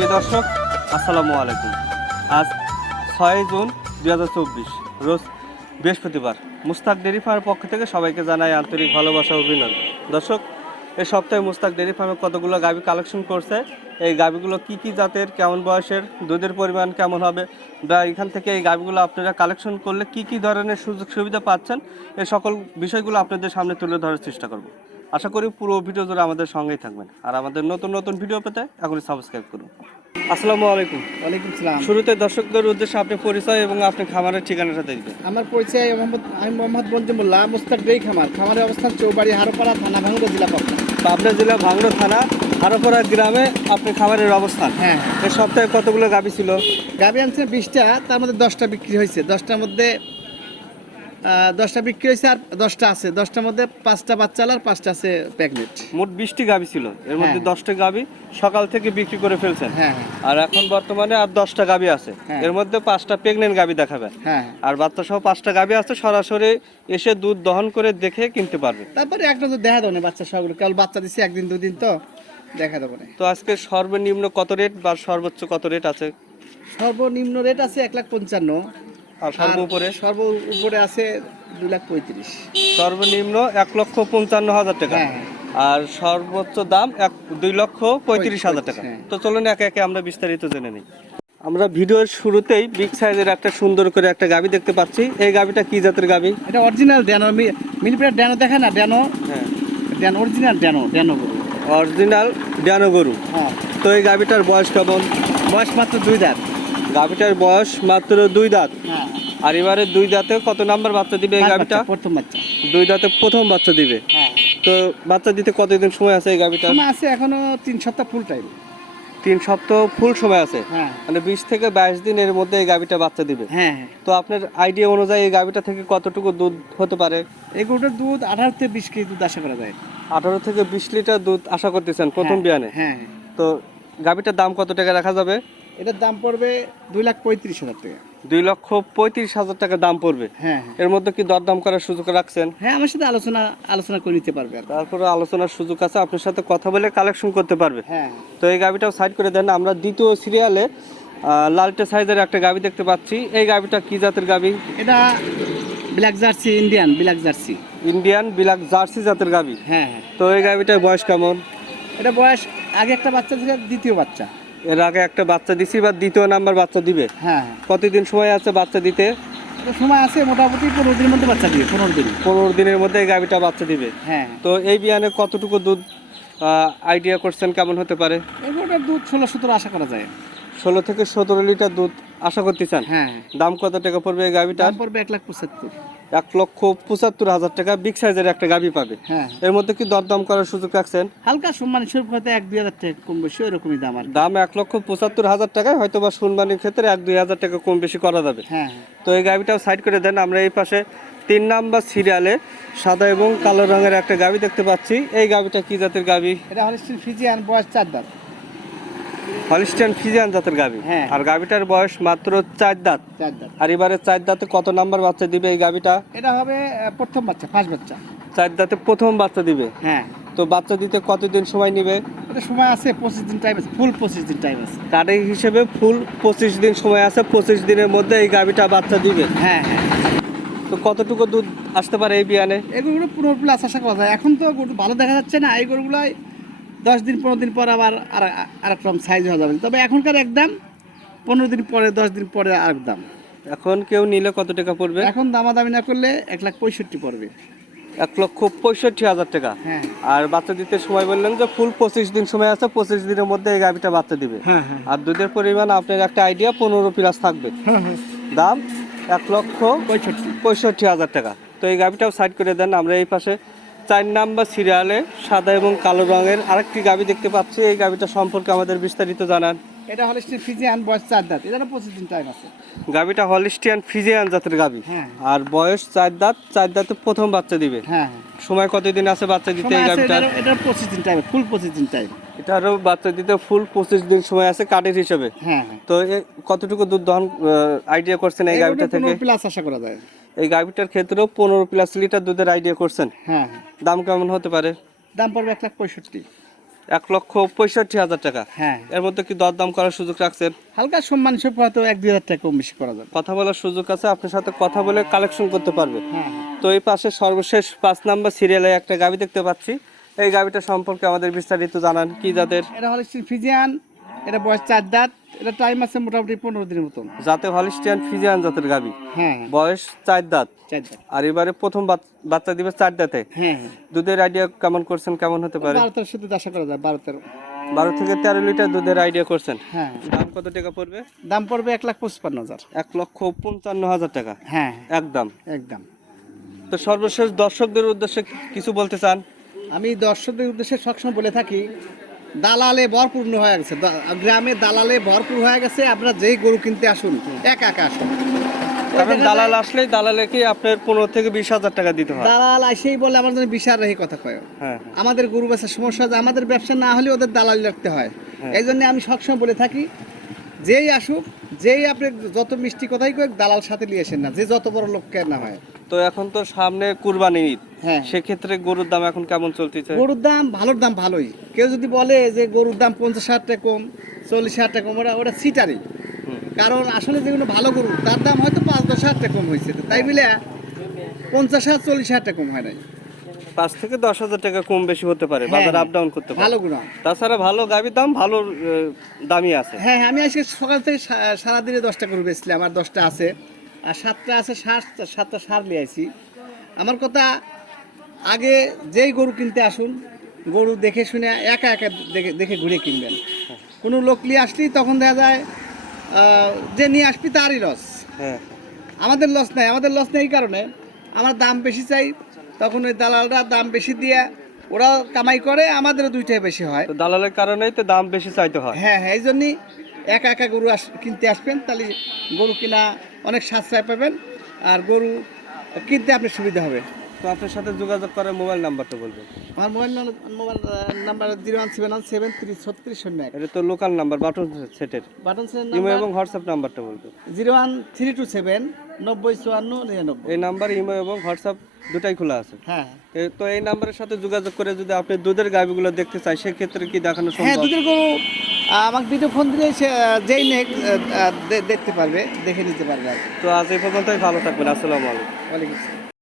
প্রিয় দর্শক, আসসালামু আলাইকুম। আজ ছয় জুন দুই হাজার চব্বিশ, রোজ বৃহস্পতিবার। মুস্তাক ডেরি ফার্মের পক্ষ থেকে সবাইকে জানাই আন্তরিক ভালোবাসা অভিনন্দন। দর্শক, এই সপ্তাহে মুস্তাক ডেরি ফার্মে কতগুলো গাভি কালেকশন করছে, এই গাভিগুলো কি কি জাতের, কেমন বয়সের, দুধের পরিমাণ কেমন হবে, বা এখান থেকে এই গাভিগুলো আপনারা কালেকশন করলে কি কি ধরনের সুযোগ সুবিধা পাচ্ছেন, এই সকল বিষয়গুলো আপনাদের সামনে তুলে ধরার চেষ্টা করব। আশা করি পুরো ভিডিও জুড়ে আমাদের সঙ্গেই থাকবেন। আর আমাদের নতুন নতুন ভিডিও পেতে এখনই সাবস্ক্রাইব করুন। আসসালামু আলাইকুম। ওয়ালাইকুম সালাম। শুরুতে দর্শকদের উদ্দেশ্যে আপনি পরিচয় এবং আপনি খামারের ঠিকানাটা দেখবেন। আমার পরিচয় মোহাম্মদ আমি মোহাম্মদ বন্দিমুল্লাহ মুস্তাক দেই খামার। খামারের অবস্থান চৌবাড়ি হারোপাড়া থানা ভাঙ্গুরা জেলা পাবনা। পাবনা জেলা ভাঙড়ো থানা হারোপাড়া গ্রামে আপনি খামারের অবস্থান। হ্যাঁ। এই সপ্তাহে কতগুলো গাবি ছিল? গাবি আনছে বিশটা তার মধ্যে দশটা বিক্রি হয়েছে। দশটার মধ্যে দশটা বিক্রি হয়েছে আর দশটা আছে। দশটার মধ্যে পাঁচটা বাচ্চা আর পাঁচটা আছে প্যাগনেট মোট বিশটি গাবি ছিল। এর মধ্যে হ্যাঁ। দশটা গাবি সকাল থেকে বিক্রি করে ফেলছেন। হ্যাঁ হ্যাঁ। আর এখন বর্তমানে আর দশটা গাবি আছে। এর মধ্যে পাঁচটা প্রেগনেন্ট গাবি দেখাবেন। হ্যাঁ আর বাচ্চা সহ পাঁচটা গাবি আছে সরাসরি এসে দুধ দহন করে দেখে কিনতে পারবে। তারপরে একটা তো দেখা দেবো না বাচ্চা সবগুলো কাল বাচ্চা দিছে একদিন দুদিন তো দেখা দেবো না। তো আজকে সর্বনিম্ন কত রেট বা সর্বোচ্চ কত রেট আছে? সর্বনিম্ন রেট আছে এক লাখ পঞ্চান্ন। আর সর্ব উপরে? সর্ব উপরে আছে দুই লাখ পঁয়ত্রিশ। সর্বনিম্ন এক লক্ষ পঞ্চান্ন হাজার টাকা। হ্যাঁ। আর সর্বোচ্চ দাম এক দুই লক্ষ পঁয়ত্রিশ হাজার টাকা। হ্যাঁ। তো চলুন একে একে আমরা বিস্তারিত জেনে নিই। আমরা ভিডিওর শুরুতেই বিগ সাইজের একটা সুন্দর করে একটা গাবি দেখতে পাচ্ছি। এই গাবিটা কি জাতের গাবি? এটা অরিজিনাল ড্যানো মিনিপ্লেট ড্যানো দেখে না? ড্যানো হ্যাঁ। ড্যান অরিজিনাল ড্যানো ড্যানো গরু। অরিজিনাল ডানো গরু। হ্যাঁ। তো এই গাবিটার বয়স কেমন? বয়স মাত্র দুই দাঁত। গাবিটার বয়স মাত্র দুই দাঁত। হ্যাঁ। আর এবারে দুই দাঁতে কত নাম্বার বাচ্চা দিবে এই পাঁচ প্রথম বাচ্চা। দুই দাঁতে প্রথম বাচ্চা দিবে। হ্যাঁ। তো বাচ্চা দিতে কতদিন সময় আছে এই সময় আছে এখনও তিন সপ্তাহ ফুল টাইম তিন সপ্তাহ ফুল সময় আছে? হ্যাঁ। মানে বিশ থেকে বাইশ দিনের মধ্যে এই গাবিটা বাচ্চা দিবে। হ্যাঁ তো আপনার আইডিয়া অনুযায়ী এই গাবিটা থেকে কতটুকু দুধ হতে পারে? এই গরুটার দুধ আঠারো থেকে বিশ কেজি দুধ আশা করা যায়। আঠারো থেকে বিশ লিটার দুধ আশা করতেছেন প্রথম বিয়ানে? হ্যাঁ তো গাবিটার দাম কত টাকা রাখা যাবে? এটার দাম পড়বে দুই লাখ পঁয়ত্রিশ হাজার টাকা। দুই লক্ষ পঁয়ত্রিশ হাজার টাকা দাম পড়বে? হ্যাঁ হ্যাঁ। এর মধ্যে কি দরদাম করার সুযোগ রাখছেন? হ্যাঁ আমার সাথে আলোচনা আলোচনা করে নিতে পারবে তারপরে আলোচনার সুযোগ আছে আপনার সাথে কথা বলে কালেকশন করতে পারবে। হ্যাঁ তো এই গাবিটাও সাইড করে দেন আমরা দ্বিতীয় সিরিয়ালে লালটে সাইজের একটা গাবি দেখতে পাচ্ছি। এই গাবিটা কি জাতের গাবি? এটা black jersey Indian black jersey Indian black jersey জাতের গাবি। হ্যাঁ হ্যাঁ। তো এই গাবিটার বয়স কেমন? এটা বয়স আগে একটা বাচ্চা ছিল দ্বিতীয় বাচ্চা। এর আগে একটা বাচ্চা দিছি বা দ্বিতীয় নাম্বার বাচ্চা দিবে। হ্যাঁ হ্যাঁ। কতদিন সময় আছে বাচ্চা দিতে? সময় আছে মোটামুটি পনেরো দিনের মধ্যে বাচ্চা দিবে পনেরো দিন। পনেরো দিনের মধ্যে এই গাবিটা বাচ্চা দিবে। হ্যাঁ। তো এই বিয়ানে কতটুকু দুধ আইডিয়া করছেন? কেমন হতে পারে? এগুলোটার দুধ ষোলো সতেরো আশা করা যায়। ষোলো থেকে সতেরো লিটার দুধ আশা করতে চান? হ্যাঁ। দাম কত টাকা পড়বে এই দাম পড়বে এক লাখ পঁচাত্তর। এক লক্ষ পঁচাত্তর হাজার টাকা বিগ সাইজের একটা গাবি পাবে। হ্যাঁ। এর মধ্যে কি দরদাম করার সুযোগ রাখছেন? হালকা সম্মান স্বরূপ হয়তো এক দুই হাজার টাকা কম বেশি ওরকমই দাম আর দাম এক লক্ষ পঁচাত্তর হাজার টাকায় হয়তো বা শুনবানির ক্ষেত্রে এক দুই হাজার টাকা কম বেশি করা যাবে। হ্যাঁ তো এই গাবিটাও সাইড করে দেন আমরা এই পাশে তিন নাম্বার সিরিয়ালে সাদা এবং কালো রঙের একটা গাবি দেখতে পাচ্ছি। এই গাবিটা কি জাতের গাবি এটা হলিস্টিন ফিজিয়ান বয়স চার দাঁত। হলিস্টিয়ান ফিজিয়ান জাতের গাবি। হ্যাঁ। আর গাবিটার বয়স মাত্র চার দাঁত। আর এবারে চার দাঁতে কত নাম্বার বাচ্চা দিবে এই গাবিটা? এটা হবে প্রথম বাচ্চা ফার্স্ট বাচ্চা। চার দাঁতে প্রথম বাচ্চা দিবে? হ্যাঁ। তো বাচ্চা দিতে কতদিন সময় নিবে? এটা সময় আছে পঁচিশ দিন টাইম আছে ফুল পঁচিশ দিন টাইম আছে। কার্ডের হিসেবে ফুল পঁচিশ দিন সময় আছে পঁচিশ দিনের মধ্যে এই গাবিটা বাচ্চা দিবে। হ্যাঁ হ্যাঁ। তো কতটুকু দুধ আসতে পারে এই বিয়ানে? এগুলো পুরো প্লাস আশা করা যায়। এখন তো ভালো দেখা যাচ্ছে না এই গরুগুলাই দশ দিন পনেরো দিন পর আবার আর আর এক রকম সাইজ হয়ে যাবে। তবে এখনকার একদম পনেরো দিন পরে দশ দিন পরে আর এক দাম। এখন কেউ নিলে কত টাকা পড়বে? এখন দামাদামি না করলে এক লাখ পঁয়ষট্টি পড়বে। এক লক্ষ পঁয়ষট্টি হাজার টাকা। হ্যাঁ। আর বাচ্চা দিতে সময় বললেন যে ফুল পঁচিশ দিন সময় আছে পঁচিশ দিনের মধ্যে এই গাভিটা বাচ্চা দিবে। হ্যাঁ হ্যাঁ আর দুধের পরিমাণ আপনার একটা আইডিয়া পনেরো প্লাস থাকবে। দাম এক লক্ষ পঁয়ষট্টি। পঁয়ষট্টি হাজার টাকা। তো এই গাভিটাও সাইড করে দেন আমরা এই পাশে চার নাম্বার সিরিয়ালে সাদা এবং কালো রঙের আরেকটি গাভি দেখতে পাচ্ছি। এই গাভিটা সম্পর্কে আমাদের বিস্তারিত জানান। এটা হলিস্টিন ফিজিয়ান বয়স চার দাঁত। এটা পঁচিশ দিন টাইম আছে। গাভিটা হলিস্টিয়ান ফিজিয়ান জাতের গাভি হ্যাঁ। আর বয়স চার দাঁত চার দাঁতে প্রথম বাচ্চা দিবে। হ্যাঁ সময় কতদিন আছে বাচ্চা দিতে এই গাভিটার এটারও- পঁচিশ দিন টাইম ফুল পঁচিশ দিন টাইম এটারও বাচ্চা দিতে ফুল পঁচিশ দিন সময় আছে কাঠের হিসেবে। হ্যাঁ হ্যাঁ। তো কতটুকু দুধ দহন আইডিয়া করছেন এই গাভিটা থেকে? প্লাস আশা করা যায়। এই গাভিটার ক্ষেত্রেও পনেরো প্লাস লিটার দুধের আইডিয়া করছেন? হ্যাঁ। হ্যাঁ দাম কেমন হতে পারে? দাম পড়বে এক লাখ পঁয়ষট্টি। এক লক্ষ পঁয়ষট্টি হাজার টাকা। হ্যাঁ। এর মধ্যে কি দরদাম করার সুযোগ রাখছেন? হালকা সম্মান হিসেবে হয়তো এক দুই হাজার টাকা কম বেশি করা যাবে। কথা বলার সুযোগ আছে আপনার সাথে কথা বলে কালেকশন করতে পারবে হ্যাঁ তো এই পাশে সর্বশেষ পাঁচ নাম্বার সিরিয়ালে একটা গাবি দেখতে পাচ্ছি। এই গাবিটা সম্পর্কে আমাদের বিস্তারিত জানান কি যাদের এটা হলে ফিজিয়ান এটা বয়স চার দাঁত এটা টাইম আছে মোটামুটি পনেরো দিনের মতন। জাতে হলিস্টিয়ান ফিজিয়ান জাতের গাবি। হ্যাঁ বয়স চার দাঁত। চার দাঁত। আর এবারে প্রথম বাচ্চা দিবে চার দাঁতে। হ্যাঁ হ্যাঁ। দুধের আইডিয়া কেমন করছেন কেমন হতে পারে? বারো সাথে আশা করা যায় বারো তেরো। বারো থেকে তেরো লিটার দুধের আইডিয়া করছেন। হ্যাঁ দাম কত টাকা পড়বে? দাম পড়বে এক লাখ পঁচপান্ন হাজার। এক লক্ষ পঞ্চান্ন হাজার টাকা। হ্যাঁ একদম। একদম। তো সর্বশেষ দর্শকদের উদ্দেশ্যে কিছু বলতে চান? আমি দর্শকদের উদ্দেশ্যে সবসময় বলে থাকি দালালে ভরপূর্ণ হয়ে গেছে। গ্রামে দালালে ভরপুর হয়ে গেছে আপনারা যেই গরু কিনতে আসুন একা একা আসুন। কারণ দালাল আসলেই দালালেকে আপনার পনেরো থেকে বিশ হাজার টাকা দিতে হয়? দালাল আসেই বলে আমার জন্য বিশাল রেহি কথা কয়। হ্যাঁ আমাদের গরু বেচার সমস্যা আমাদের ব্যবসা না হলে ওদের দালালি রাখতে হয়। হ্যাঁ। এই জন্য আমি সবসময় বলে থাকি যেই আসুক যেই আপনি যত মিষ্টি কথাই কয়েক দালাল সাথে নিয়ে আসেন না যে যত বড় লোক কেন না হয়। তো এখন তো সামনে কুরবানি ঈদ। হ্যাঁ সেক্ষেত্রে গরুর দাম এখন কেমন চলতেছে? গরুর দাম ভালোর দাম ভালোই। কেউ যদি বলে যে গরুর দাম পঞ্চাশ হাজার টাকা কম চল্লিশ হাজার টাকা কম ওটা ওটা সিটারই। কারণ আসলে যেগুলো ভালো গরু তার দাম হয়তো পাঁচ দশ হাজার টাকা কম হয়েছে। তাই বলে পঞ্চাশ হাজার চল্লিশ হাজার টাকা কম হয় নাই। পাঁচ থেকে দশ হাজার টাকা কম বেশি হতে পারে হ্যাঁ, বাজার হ্যাঁ। আপ ডাউন করতে পারে। ভালো গুণ তাছাড়া ভালো গাবির দাম ভালো দামই আছে। হ্যাঁ হ্যাঁ, আমি আজকে সকাল থেকে সারাদিনে দশটা গরু বেচলাম আর দশটা আছে। আর সাতটা আছে সাত সাতটা সার নিয়ে আসি আমার কথা আগে যেই গরু কিনতে আসুন গরু দেখে শুনে একা একা দেখে দেখে ঘুরে কিনবেন। কোনো লোক নিয়ে আসলেই তখন দেখা যায় যে নিয়ে আসবি তারই লস হ্যাঁ। আমাদের লস নাই। আমাদের লস নেই এই কারণে আমার দাম বেশি চাই। তখন ওই দালালরা দাম বেশি দিয়ে ওরাও কামাই করে আমাদেরও দুইটাই বেশি হয়। দালালের কারণেই তো দাম বেশি চাইতে হয়। হ্যাঁ হ্যাঁ এই জন্যই একা একা গরু আস কিনতে আসবেন তাহলে গরু কিনা অনেক সাশ্রয় পাবেন। আর গরু কিনতে আপনার সুবিধা হবে। তো আপনার সাথে যোগাযোগ করার মোবাইল নাম্বারটা বলবেন। আমার mobile mobile number zero one seven one seven three ছত্রিশ শূন্য এক। এটা তো লোকাল নাম্বার বাটন সেটের বাটন ইমো এবং হোয়াটসঅ্যাপ নাম্বারটা বলবেন। Zero one three two seven নব্বই চুয়ান্ন নিরানব্বই। এই নাম্বার ইমো এবং হোয়াটসঅ্যাপ দুটাই খোলা আছে। হ্যাঁ। তো এই নাম্বারের সাথে যোগাযোগ করে যদি আপনি দুধের গাভিগুলো দেখতে চাই সেক্ষেত্রে কি দেখানো সম্ভব? হ্যাঁ দুধের গরু আমাকে ভিডিও ফোন দিলে সে যেই নেক দেখতে পারবে দেখে নিতে পারবে তো আজ এই পর্যন্তই ভালো থাকবেন আসসালামু আলাইকুম। ওয়ালাইকুম আসসালাম।